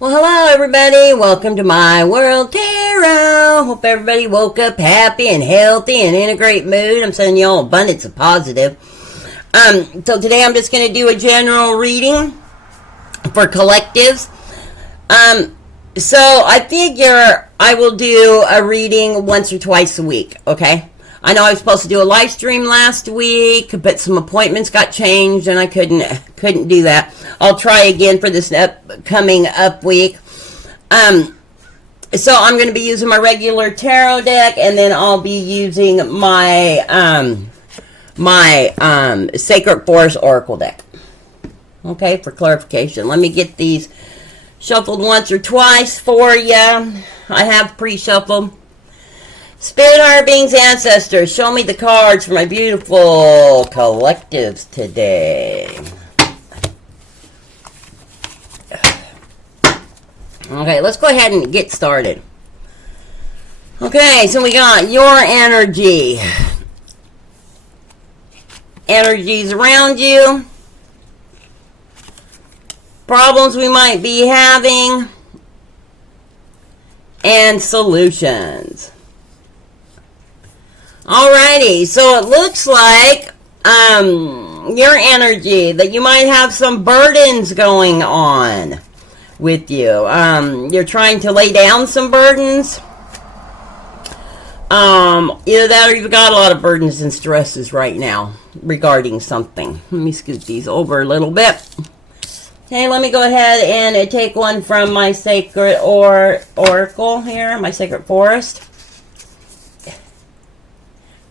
Well, hello everybody. Welcome to my world tarot. Hope everybody woke up happy and healthy and in a great mood. I'm sending you all abundance of positive. So today I'm just going to do a general reading for collectives. So I figure I will do a reading once or twice a week, okay? I know I was supposed to do a live stream last week, but some appointments got changed and I couldn't do that. I'll try again for this coming up week. So I'm going to be using my regular tarot deck, and then I'll be using my Sacred Forest Oracle deck. Okay, for clarification. Let me get these shuffled once or twice for you. I have pre-shuffled. Spirit, higher beings, ancestors, show me the cards for my beautiful collectives today. Okay, let's go ahead and get started. Okay, so we got your energy. Energies around you. Problems we might be having. And solutions. Alrighty, so it looks like your energy, that you might have some burdens going on with you. You're trying to lay down some burdens. Either that or you've got a lot of burdens and stresses right now regarding something. Let me scoot these over a little bit. Okay, let me go ahead and take one from my Sacred Oracle here, my Sacred Forest.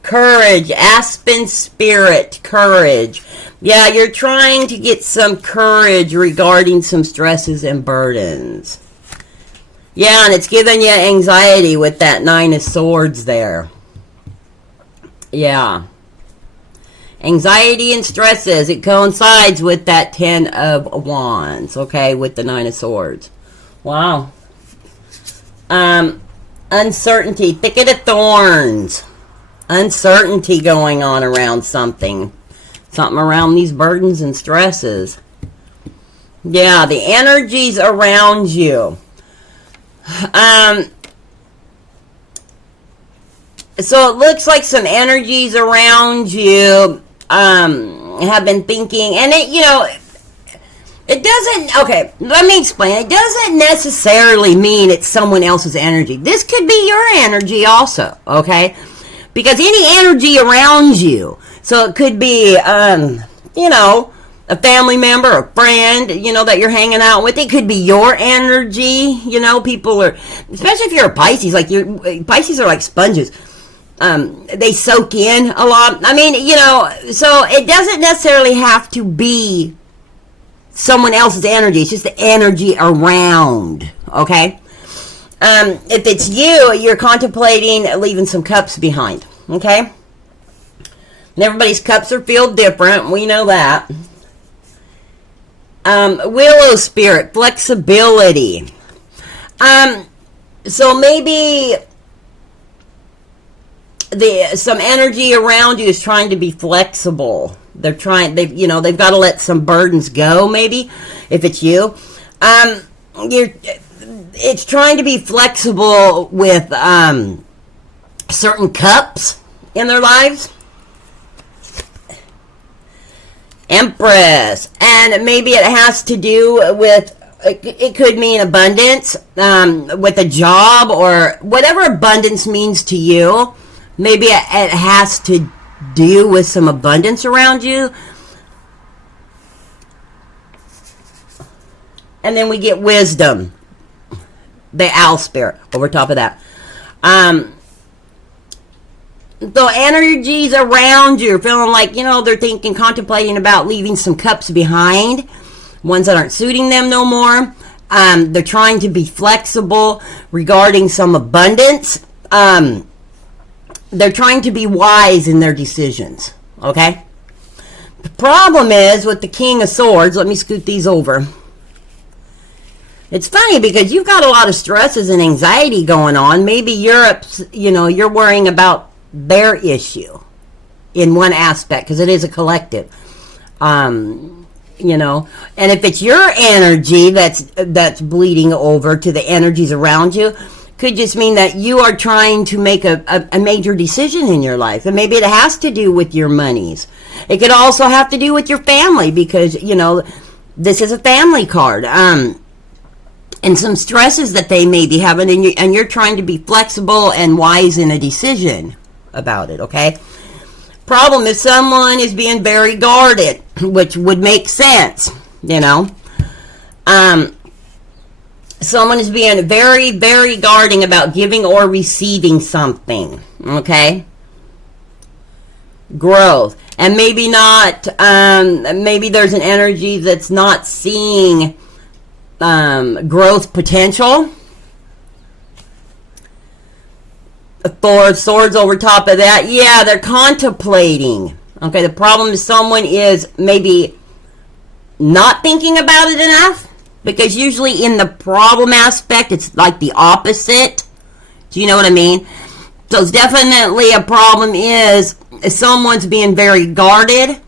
Courage, Aspen Spirit, courage. Yeah, you're trying to get some courage regarding some stresses and burdens. Yeah, and it's giving you anxiety with that Nine of Swords there. Yeah. Anxiety and stresses, it coincides with that Ten of Wands, okay, with the Nine of Swords. Wow. Uncertainty, thicket of thorns. Uncertainty going on around something. Something around these burdens and stresses. Yeah, the energies around you. So it looks like some energies around you have been thinking, and it doesn't, okay, let me explain. It doesn't necessarily mean it's someone else's energy. This could be your energy also, okay? Because any energy around you, so it could be, a family member, a friend, that you're hanging out with. It could be your energy. People are, especially if you're a Pisces, Pisces are like sponges. They soak in a lot. I mean, so it doesn't necessarily have to be someone else's energy. It's just the energy around, okay? If it's you, you're contemplating leaving some cups behind, okay? And everybody's cups are filled different. We know that. Willow Spirit, flexibility. So maybe some energy around you is trying to be flexible. They've got to let some burdens go, maybe, if it's you. It's trying to be flexible with certain cups in their lives. Empress. And maybe it has to do with, it could mean abundance with a job or whatever abundance means to you. Maybe it has to do with some abundance around you. And then we get wisdom. The owl spirit over top of that. The energies around you are feeling like, they're thinking, contemplating about leaving some cups behind. Ones that aren't suiting them no more. They're trying to be flexible regarding some abundance. They're trying to be wise in their decisions. Okay? The problem is with the King of Swords. Let me scoot these over. It's funny because you've got a lot of stresses and anxiety going on. Maybe you're worrying about their issue in one aspect because it is a collective. And if it's your energy that's bleeding over to the energies around you, could just mean that you are trying to make a major decision in your life. And maybe it has to do with your monies. It could also have to do with your family, because, this is a family card. And some stresses that they may be having, and you're trying to be flexible and wise in a decision about it, okay? Problem is, someone is being very guarded, which would make sense, Someone is being very, very guarding about giving or receiving something, okay? Growth. And maybe not, maybe there's an energy that's not seeing growth potential. Four of Swords over top of that. Yeah, they're contemplating. Okay, the problem is someone is maybe not thinking about it enough. Because usually in the problem aspect, it's like the opposite. Do you know what I mean? So it's definitely a problem is someone's being very guarded.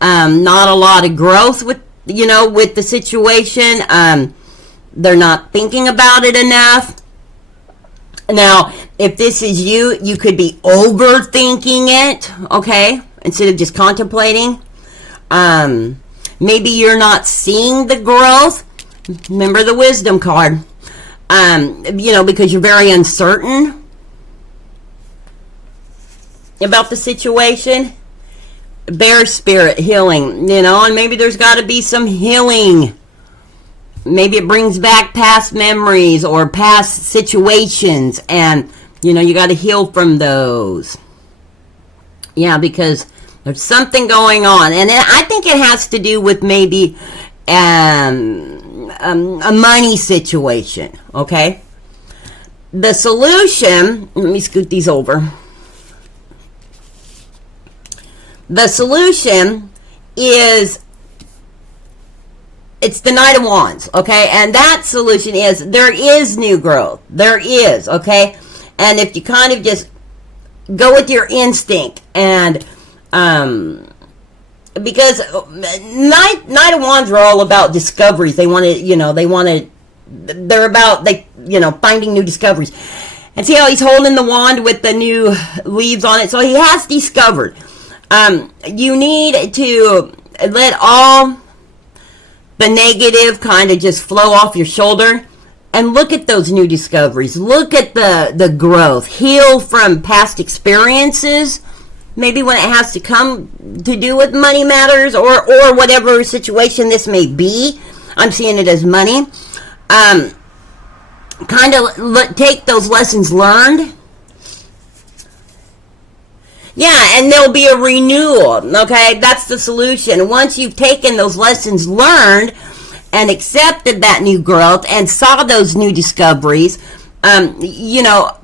Not a lot of growth with the situation. They're not thinking about it enough. Now, if this is you, you could be overthinking it, okay? Instead of just contemplating. Maybe you're not seeing the growth. Remember the wisdom card. Because you're very uncertain about the situation. Bear spirit healing, and maybe there's got to be some healing. Maybe it brings back past memories or past situations, and you got to heal from those. Yeah, because there's something going on, and I think it has to do with maybe a money situation, okay? The solution, let me scoot these over. The solution is, it's the Knight of Wands, okay? And that solution is, there is new growth. There is, okay? And if you kind of just go with your instinct and, because Knight of Wands are all about discoveries. They want to, they're about, finding new discoveries. And see how he's holding the wand with the new leaves on it? So he has discovered. You need to let all the negative kind of just flow off your shoulder and look at those new discoveries. Look at the growth. Heal from past experiences. Maybe when it has to come to do with money matters or whatever situation this may be. I'm seeing it as money. Kind of take those lessons learned. Yeah, and there'll be a renewal, okay? That's the solution. Once you've taken those lessons learned and accepted that new growth and saw those new discoveries, the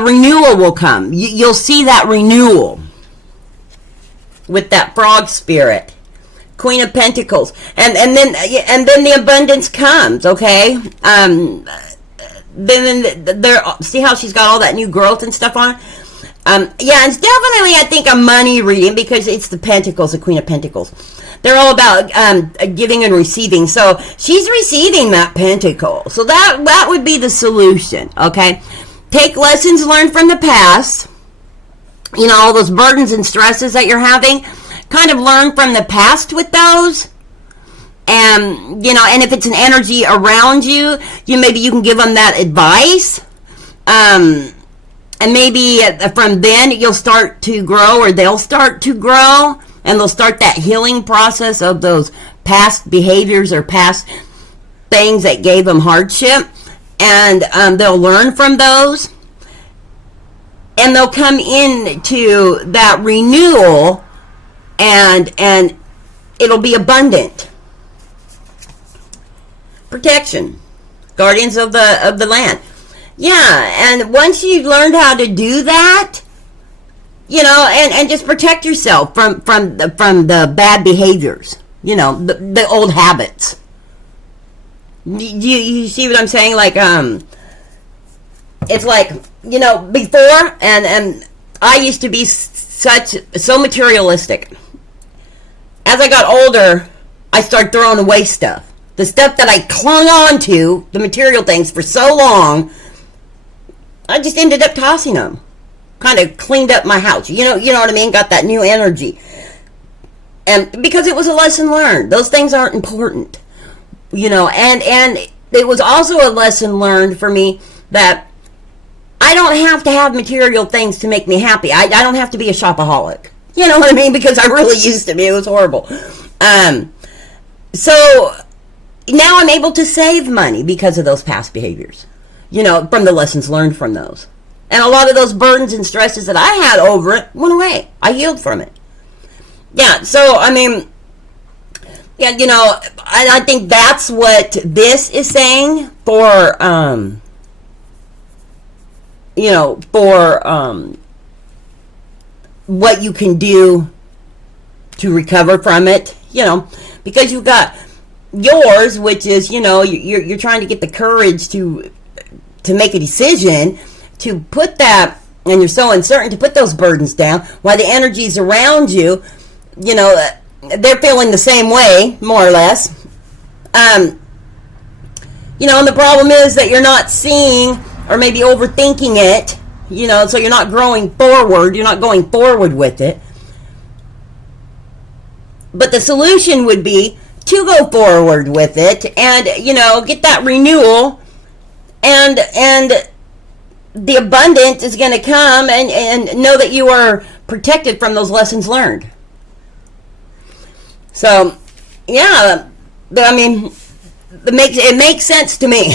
renewal will come. You'll see that renewal with that frog spirit. Queen of Pentacles. And then the abundance comes, okay? Then there, see how she's got all that new growth and stuff on her? Yeah, it's definitely, I think, a money reading because it's the Pentacles, the Queen of Pentacles. They're all about giving and receiving. So she's receiving that Pentacle. So that would be the solution, okay? Take lessons learned from the past. All those burdens and stresses that you're having. Kind of learn from the past with those. And, and if it's an energy around you, maybe you can give them that advice. And maybe from then you'll start to grow, or they'll start to grow, and they'll start that healing process of those past behaviors or past things that gave them hardship. And they'll learn from those. And they'll come into that renewal, and it'll be abundant. Protection. Guardians of the land. Yeah, and once you've learned how to do that, and just protect yourself from the bad behaviors, the old habits. You see what I'm saying? Like, it's like, before, and I used to be so materialistic. As I got older, I start throwing away stuff. The stuff that I clung on to, the material things, for so long, I just ended up tossing them. Kind of cleaned up my house. You know what I mean? Got that new energy. And because it was a lesson learned. Those things aren't important. And it was also a lesson learned for me that I don't have to have material things to make me happy. I don't have to be a shopaholic. You know what I mean? Because I really used to be. It was horrible. So now I'm able to save money because of those past behaviors. From the lessons learned from those. And a lot of those burdens and stresses that I had over it went away. I healed from it. Yeah, so, I mean, yeah, I think that's what this is saying for what you can do to recover from it, because you've got yours, which is, you're trying to get the courage to make a decision, to put that, and you're so uncertain, to put those burdens down, while the energies around you, they're feeling the same way, more or less. And the problem is that you're not seeing, or maybe overthinking it, so you're not growing forward, you're not going forward with it. But the solution would be to go forward with it and, get that renewal, and the abundance is going to come, and know that you are protected from those lessons learned. So, yeah, I mean, it makes sense to me.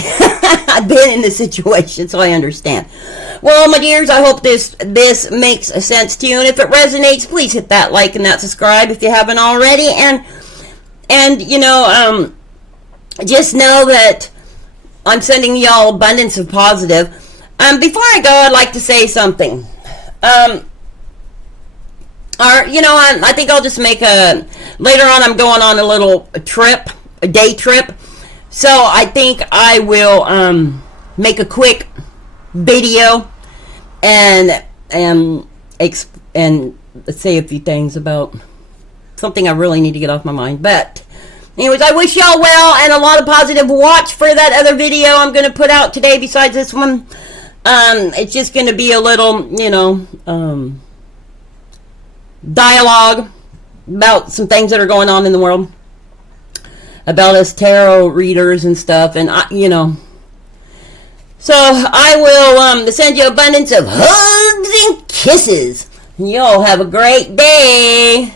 I've been in this situation, so I understand. Well, my dears, I hope this makes sense to you, and if it resonates, please hit that like and that subscribe if you haven't already, and just know that I'm sending y'all abundance of positive. Before I go, I'd like to say something. I think I'll just make later on I'm going on a little trip, a day trip. So I think I will make a quick video and say a few things about something I really need to get off my mind. But anyways, I wish y'all well and a lot of positive. Watch for that other video I'm going to put out today besides this one. It's just going to be a little, dialogue about some things that are going on in the world, about us tarot readers and stuff, and so I will send you abundance of hugs and kisses. Y'all have a great day.